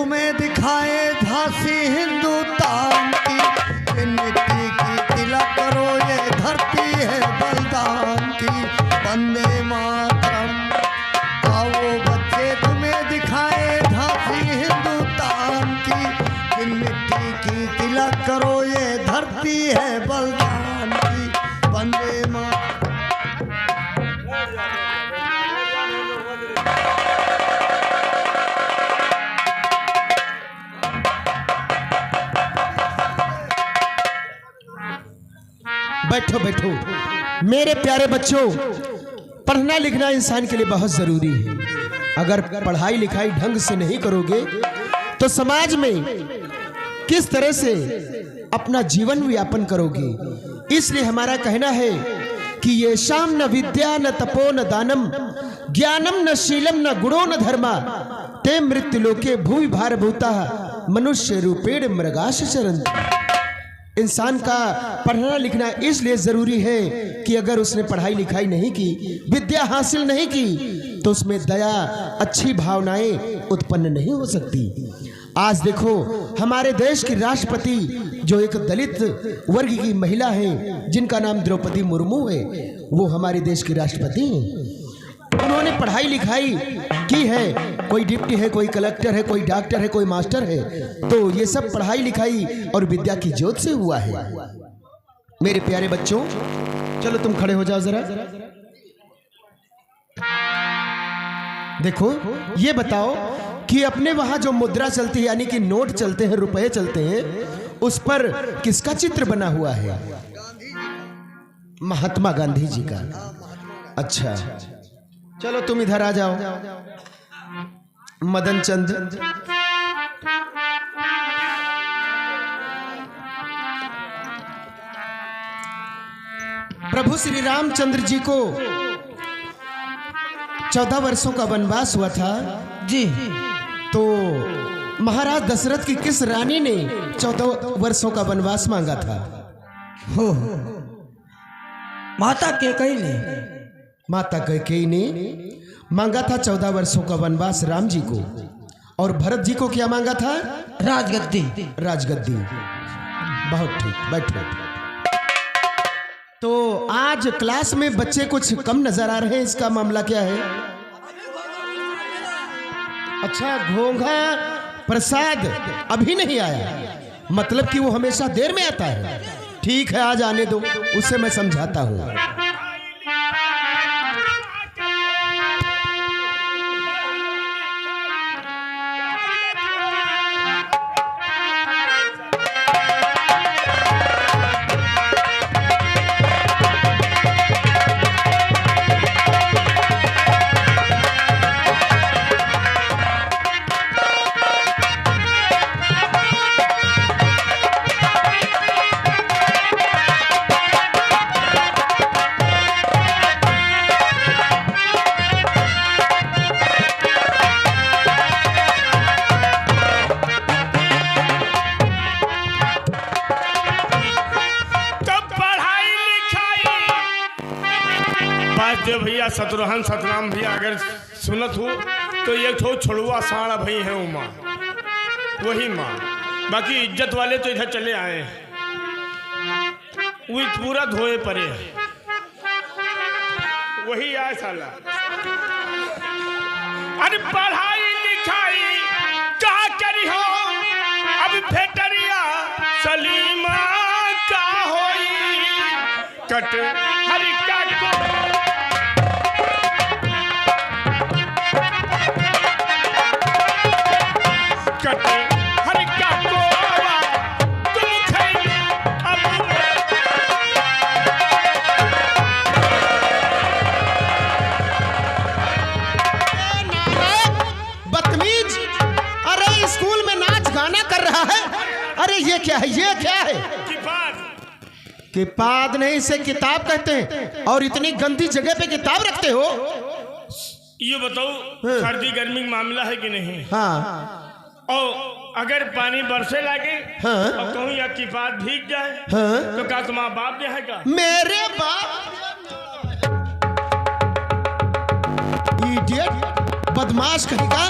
तुम्हें दिखाए झांसी हिंदुस्तान की, ये मिट्टी की तिलक करो, ये धरती है बलिदान की। वंदे मातरम। आओ बच्चे तुम्हें दिखाए झांसी हिंदुस्तान की, ये मिट्टी की तिलक करो, ये धरती है बलिदान की। वंदे मातरम। बैठो बैठो मेरे प्यारे बच्चों, पढ़ना लिखना इंसान के लिए बहुत जरूरी है। अगर पढ़ाई लिखाई ढंग से नहीं करोगे तो समाज में किस तरह से अपना जीवन व्यापन करोगे। इसलिए हमारा कहना है कि ये शाम न विद्या न तपो न दानम, ज्ञानम न शीलम न गुणो न धर्मा, ते मृत्यु लोके भूमि भार भूता मनुष्य रूपेण मृगाश चरन्ति। इंसान का पढ़ना लिखना इसलिए जरूरी है कि अगर उसने पढ़ाई लिखाई नहीं की, विद्या हासिल नहीं की, तो उसमें दया, अच्छी भावनाएं उत्पन्न नहीं हो सकती। आज देखो हमारे देश की राष्ट्रपति जो एक दलित वर्ग की महिला है, जिनका नाम द्रौपदी मुर्मू है, वो हमारे देश की राष्ट्रपति हैं। उन्होंने पढ़ाई लिखाई की है, कोई डिप्टी है, कोई कलेक्टर है, कोई डॉक्टर है, कोई मास्टर है। तो ये सब पढ़ाई लिखाई और विद्या की ज्योत से हुआ है। मेरे प्यारे बच्चों, चलो तुम खड़े हो जाओ जरा। देखो ये बताओ कि अपने वहां जो मुद्रा चलती है, यानी कि नोट चलते हैं, रुपए चलते हैं, उस पर किसका चित्र बना हुआ है? महात्मा गांधी जी का। अच्छा चलो तुम इधर आ जाओ। मदन चंद, प्रभु श्री रामचंद्र जी को 14 वर्षों का वनवास हुआ था जी। तो महाराज दशरथ की किस रानी ने 14 वर्षों का वनवास मांगा था? हो माता कैकेयी ने। माता कैकेयी ने मांगा था 14 वर्षों का वनवास राम जी को। और भरत जी को क्या मांगा था? राजगद्दी। राजगद्दी। बहुत ठीक, बैठो। तो आज क्लास में बच्चे कुछ कम नजर आ रहे हैं, इसका मामला क्या है? अच्छा, घोंघा प्रसाद अभी नहीं आया, मतलब कि वो हमेशा देर में आता है। ठीक है, आज आने दो, उससे मैं समझाता हूँ। भैया शत्रुघ्न सतनाम भैया अगर सुनत हो तो एक ठो छोड़ुआ साड़ा भई है उमा, वही माँ। बाकी इज्जत वाले तो इधर चले आए हैं, वही पूरा धोए परे है, वही आए साला। अरे पढ़ाई लिखाई का करी हो, अब भेटरिया सलीमा का होई, कट हरि का ये क्या है? ये क्या है? किताब नहीं, इसे किताब कहते हैं। और इतनी गंदी जगह पे किताब रखते हो? ये बताओ, सर्दी गर्मी का मामला है कि नहीं? हाँ। और अगर पानी बरसे लगे, हाँ। और कहूँ या किताब भीग जाए, हाँ। तो क्या तुम्हारा बाप देगा? मेरे बाप? इडियट, बदमाश कहेगा।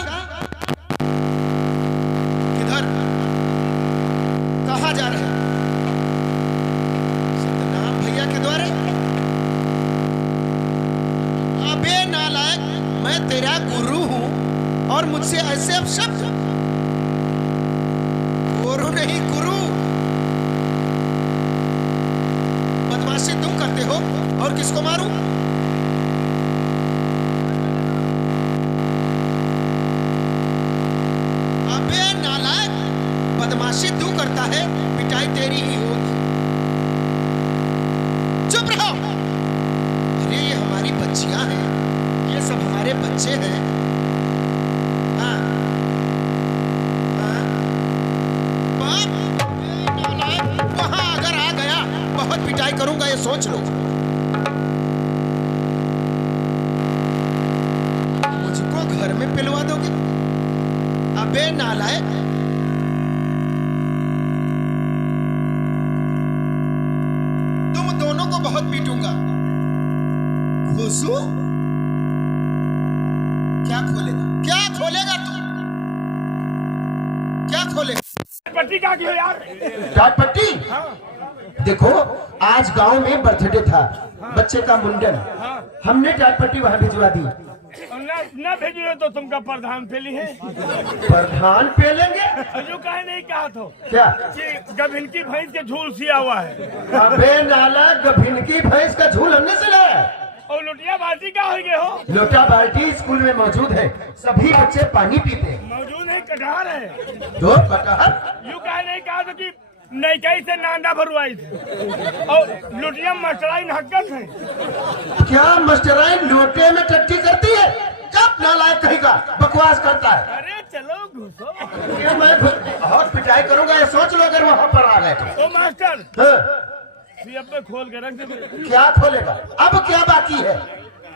से ऐसे अपशब्द, गुरु नहीं गुरु। बदमाशी तुम करते हो और किसको मारूं? अबे नालायक, बदमाशी तू करता है, पिटाई तेरी ही होगी। चुप रहो। अरे ये हमारी बच्चियां हैं, ये सब हमारे बच्चे हैं। हाँ हाँ, बाप नालायक, वहां अगर आ गया बहुत पिटाई करूंगा, ये सोच लो। मुझको घर में पिलवा दोगे? अबे नालायक, तुम दोनों को बहुत पीटूंगा। घोसू, क्या खोलेगा? क्या खोलेगा तू? क्या खोलेगा? पट्टी का क्यों यार? डाट पट्टी? देखो, आज गांव में बर्थडे था, बच्चे का मुंडन, हमने डाट पट्टी वहां भिजवा दी। न भेजिए तो तुमका प्रधान पेली है। प्रधान पेलेंगे? जो कहे नहीं कहा तो क्या? कि गभिन की भैंस के झूल सिया हुआ है। अबे नाला, गभिन की भैंस का झूल हमने से लाया। और लुटिया बाल्टी का हो गए हो? लोटा बाल्टी स्कूल में मौजूद है, सभी बच्चे पानी पीते हैं। मौजूद है, कटहर है। दो कटहर? यू कहे नहीं कहा तो कि नई से नांदा भरवाई थी और लुटिया मस्टराइन हक्कत है। क्या मास्टराइन लोटे में टट्टी करती है? कब नालायक कहेगा, बकवास करता है। अरे चलो घुसो। ये मैं बहुत पिटाई करूंगा, ये सोच लो अगर वहां पर आ गए तो। ओ मास्टर, हाँ, अब में खोल के रख दे। क्या खोलेगा? अब क्या बाकी है?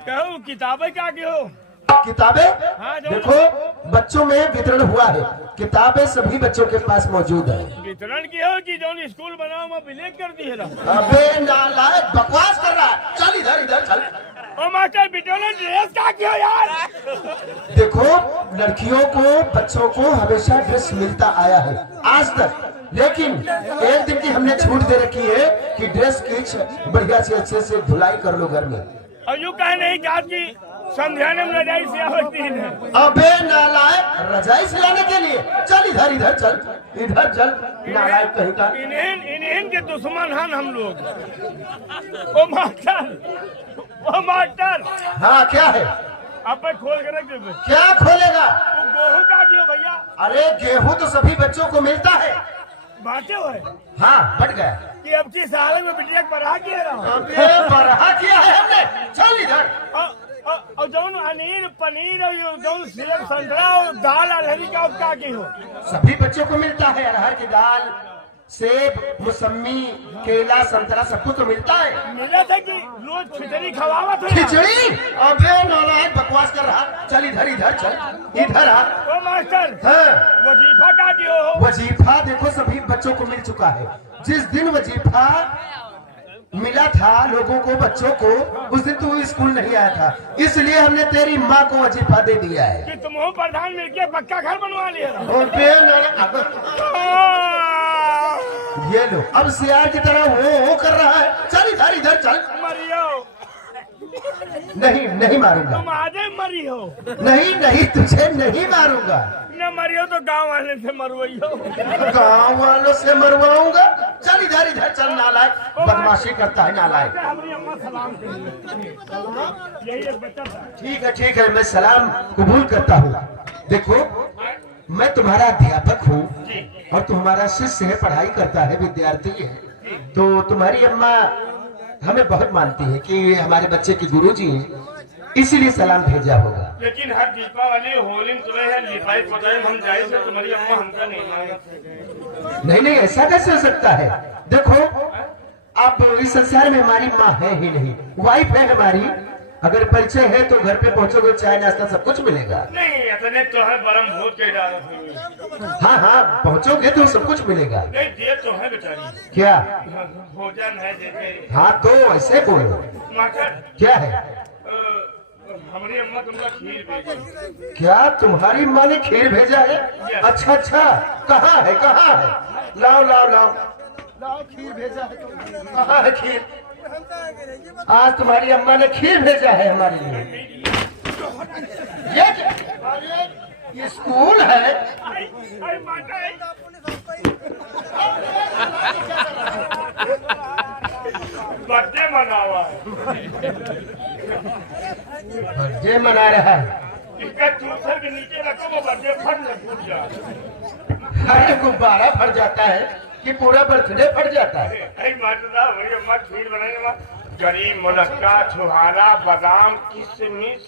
कहो किताबें क्या की हो? किताबें? हाँ, जो देखो, बच्चों में वितरण हुआ है, किताबें सभी बच्चों के पास मौजूद है। वितरण की हो कि जो स्कूल बनाओ मैं विलेज कर दी है। अबे नालायक, बकवास कर रहा है। चल इधर, इधर चल। ओ मास्टर, बिटिया ने ड्रेस क्या किया यार? देखो, लड़कियों को, बच्चों को हमेशा ड्रेस मिलता आया है आज तक, लेकिन एक दिन की हमने छूट दे रखी है कि ड्रेस की बढ़िया से अच्छे से धुलाई कर लो घर में। और यूँ कहे नहीं कहा कि संध्या ने रजाई सिया होती है। अबे नालायक, रजाई सिलाने के लिए? चल इधर, इधर चल, इधर चल। नालायक कहीं का। इन्हें के दुश्मन हैं हम लोग। ओ मास्टर, हाँ क्या है? आप खोल के रख दे। क्या खोलेगा? गेहूँ का क्यों भैया? अरे गेहूं तो सभी बच्चों को मिलता है। बांटे हुए हाँ, बढ़ गया कि अब की साल में बिटिया बढ़ा किया रहा। अबे बढ़ा किया है हमने। चल इधर। और जौन अनीर पनीर और जौन सेब संतरा और दाल अरहरी का क्या की हो? सभी बच्चों को मिलता है, अरहर की दाल, सेब, मौसमी, केला, संतरा सब कुछ तो मिलता है। मिला था कि रोज खिचड़ी खवावा था। खिचड़ी? अबे नालायक, बकवास कर रहा। चल इधर, इधर चल, इधर आ। ओ मास्टर, हाँ, वजीफा का की हो? वजीफा देखो सभी बच्चों को मिल चुका है। जिस दिन वजीफा मिला था लोगों को, बच्चों को, उस दिन तू स्कूल नहीं आया था, इसलिए हमने तेरी माँ को वजीफा दे दिया है। कि तुम प्रधान मिलके पक्का घर बनवा लिया। ये लो, अब सियार की तरह वो कर रहा है। चल इधर, इधर चल। मरियो। नहीं, नहीं मारूंगा। तुम आधे मरी हो। नहीं नहीं, तुझे नहीं मारूंगा। न मरियो तो गांव वाले से मरवाइयो। गांव वालों से मरवाऊंगा? चल इधर, इधर चल। नालायक, बदमाशी करता है नालायक। हमारी अम्मा सलाम यही एक बच्चा था। ठीक है, ठीक है, मैं सलाम कबूल करता हूँ। देखो, मैं तुम्हारा अध्यापक हूँ और तुम्हारा शिष्य है, पढ़ाई करता है, विद्यार्थी है, तो तुम्हारी अम्मा हमें बहुत मानती है कि हमारे बच्चे की गुरुजी हैं, इसीलिए सलाम भेजा होगा। लेकिन हर दीपावली होली तुम्हें है लिपाई पताई हम जाए से तुम्हारी अम्मा हमका नहीं मांगा। नहीं नहीं, ऐसा कैसे हो सकता है? देखो, अब इस संसार में हमारी माँ है ही नहीं, वाइफ है हमारी। अगर परिचय है तो घर पे पहुंचोगे, चाय नाश्ता सब कुछ मिलेगा। नहीं, इतने तो है परम भूत के इजाजत। हाँ हाँ, पहुंचोगे तो सब कुछ मिलेगा। नहीं, दे तो है बेचारी। क्या? भोजन है देते। हाँ तो ऐसे बोलो। मास्टर, क्या है? हमारी अम्मा तुमका खीर भेजी। क्या तुम्हारी माँ ने खीर भेजा है? अच्छा अच्छा, कहाँ है, कहाँ है? लाओ लाओ लाओ लाओ, खीर भेजा है। कहाँ है खीर? आज तुम्हारी अम्मा ने खीर भेजा है हमारे लिए। ये क्या? ये स्कूल है। बर्थडे मना हुआ है। बर्थडे मना रहा है। इसका जूसर के नीचे रखो वो बर्थडे फट न फूट जाए। अरे गुब्बारा फट जाता है कि पूरा बर्थडे फट जाता है? भैया मत खीर बनाएंगे मत। गरीब मुनक्का छुहारा बादाम किशमिश।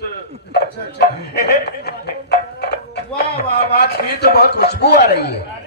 वाह वाह वाह, खीर तो बहुत खुशबू आ रही है।